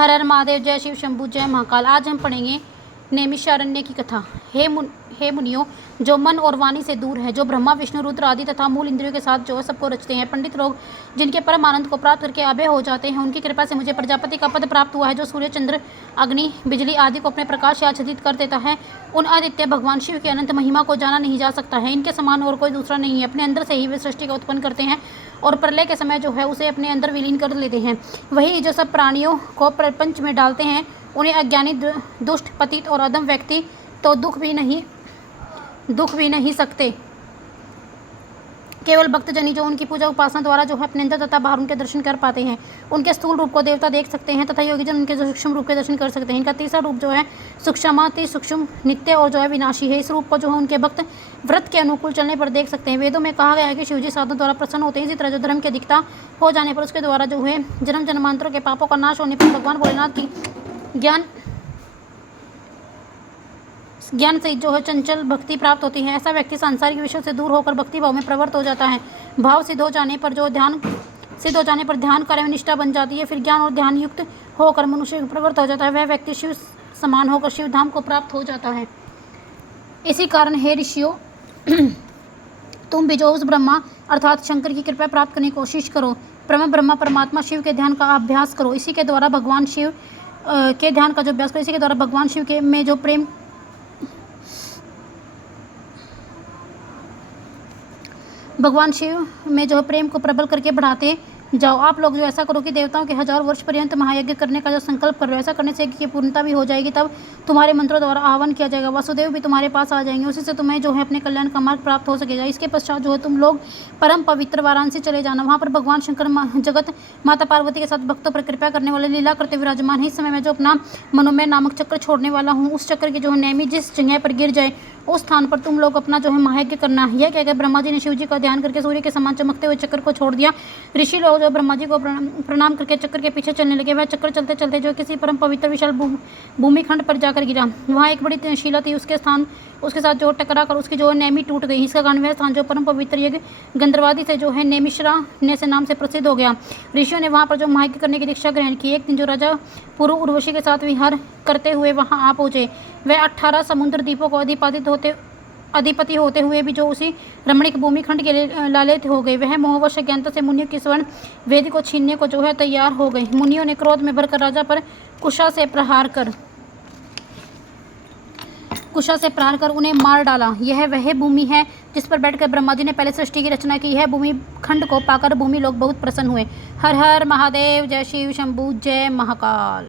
हर हर महादेव, जय शिव शंभू, जय महाकाल। आज हम पढ़ेंगे नैमिषारण्य की कथा। हे मुनियों, जो मन और वाणी से दूर है, जो ब्रह्मा विष्णु रुद्र आदि तथा मूल इंद्रियों के साथ जो है सबको रचते हैं, पंडित लोग जिनके परम आनंद को प्राप्त करके अभय हो जाते हैं, उनकी कृपा से मुझे प्रजापति का पद प्राप्त हुआ है, जो सूर्य चंद्र अग्नि बिजली आदि को अपने प्रकाश से आच्छादित कर देता है। उन आदित्य भगवान शिव की अनंत महिमा को जाना नहीं जा सकता है। इनके समान और कोई दूसरा नहीं है। अपने अंदर से ही वे सृष्टि का उत्पन्न करते हैं और प्रलय के समय जो है उसे अपने अंदर विलीन कर लेते हैं। वही जो सब प्राणियों को प्रपंच में डालते हैं, उन्हें अज्ञानी, दुष्ट, पतित और अधम व्यक्ति तो दुख भी नहीं सकते। केवल भक्तजनी जो उनकी पूजा उपासना द्वारा जो है अपने अंदर तथा बाहर उनके दर्शन कर पाते हैं। उनके स्थूल रूप को देवता देख सकते हैं तथा योगीजन उनके सूक्ष्म रूप के दर्शन कर सकते हैं। इनका तीसरा रूप जो है सूक्ष्माति सूक्ष्म, नित्य और जो है विनाशी है। इस रूप को जो है उनके भक्त व्रत के अनुकूल चलने पर देख सकते हैं। वेदों में कहा गया है कि शिवजी साधु द्वारा प्रसन्न होते हैं। इसी तरह जो धर्म की अधिकता हो जाने पर उसके द्वारा जो है जन्म जन्मांतरों के पापों का नाश होने पर भगवान भोलेनाथ की ज्ञान से जो है चंचल भक्ति प्राप्त होती है। ऐसा व्यक्ति सांसारिक विषयों से दूर होकर भक्ति भाव में प्रवृत्त हो जाता है। भाव सिद्ध हो जाने पर ध्यान कार्य में निष्ठा बन जाती है। फिर ज्ञान और ध्यान युक्त होकर मनुष्य प्रवृत्त हो जाता है। वह व्यक्ति शिव समान होकर शिव धाम को प्राप्त हो जाता है। इसी कारण हे ऋषियों, तुम भी जो उस ब्रह्मा अर्थात शंकर की कृपा प्राप्त करने की कोशिश करो। ब्रह्मा परमात्मा शिव के ध्यान का अभ्यास करो। इसी के द्वारा भगवान शिव के ध्यान का जो अभ्यास करो, इसी के द्वारा भगवान शिव के में जो प्रेम भगवान शिव में जो प्रेम को प्रबल करके बढ़ाते जाओ। आप लोग जो ऐसा करो कि देवताओं के 1000 वर्ष पर्यंत महायज्ञ करने का जो संकल्प कर रहे हो, ऐसा करने से की पूर्णता भी हो जाएगी। तब तुम्हारे मंत्रों द्वारा आह्वान किया जाएगा, वासुदेव भी तुम्हारे पास आ जाएंगे। उसी से तुम्हें जो है अपने कल्याण का मार्ग प्राप्त हो सकेगा। इसके पश्चात जो है तुम लोग परम पवित्र वाराणसी चले जाना। वहाँ पर भगवान शंकर जगत माता पार्वती के साथ भक्तों पर कृपा करने वाले लीला करते विराजमान है। इस समय मैं जो अपना मनोमय नामक चक्र छोड़ने वाला हूँ, उस चक्र की जो है नेमी जिस जगह पर गिर जाए उस स्थान पर तुम लोग अपना जो है महायज्ञ करना। यह कहकर ब्रह्मा जी ने शिव जी का ध्यान करके सूर्य के समान चमकते हुए चक्र को छोड़ दिया। ऋषि लोग जो ब्रह्मा जी को प्रणाम करके चक्र के पीछे चलने लगे। वह चक्र चलते चलते जो किसी परम पवित्र विशाल भूमिखंड पर जाकर गिरा। वहाँ एक बड़ी शिला थी, उसके साथ जो टकरा कर उसकी जो नेमी टूट गई। इसका कारण वह स्थान जो परम पवित्र यज्ञ गंधर्वादी से जो है नेमिषारण्य से नाम से प्रसिद्ध हो गया। ऋषियों ने वहाँ पर जो महायज्ञ करने की दीक्षा ग्रहण की। एक दिन जो राजा पुरु उर्वशी के साथ विहार करते हुए वहाँ आ पहुँचे। वह 18 समुद्र द्वीपों को अधिपति होते हुए भी जो उसी रमणीक भूमिखंड के लिए लालित हो गए। वह मोहवश अज्ञानता से मुनियों की स्वर्ण वेद को छीनने को जो है तैयार हो गए। मुनियों ने क्रोध में भरकर राजा पर कुशा से प्रहार कर उन्हें मार डाला। यह वह भूमि है जिस पर बैठकर ब्रह्मा जी ने पहले सृष्टि की रचना की। यह भूमि खंड को पाकर भूमि लोग बहुत प्रसन्न हुए। हर हर महादेव, जय शिव शंभू, जय महाकाल।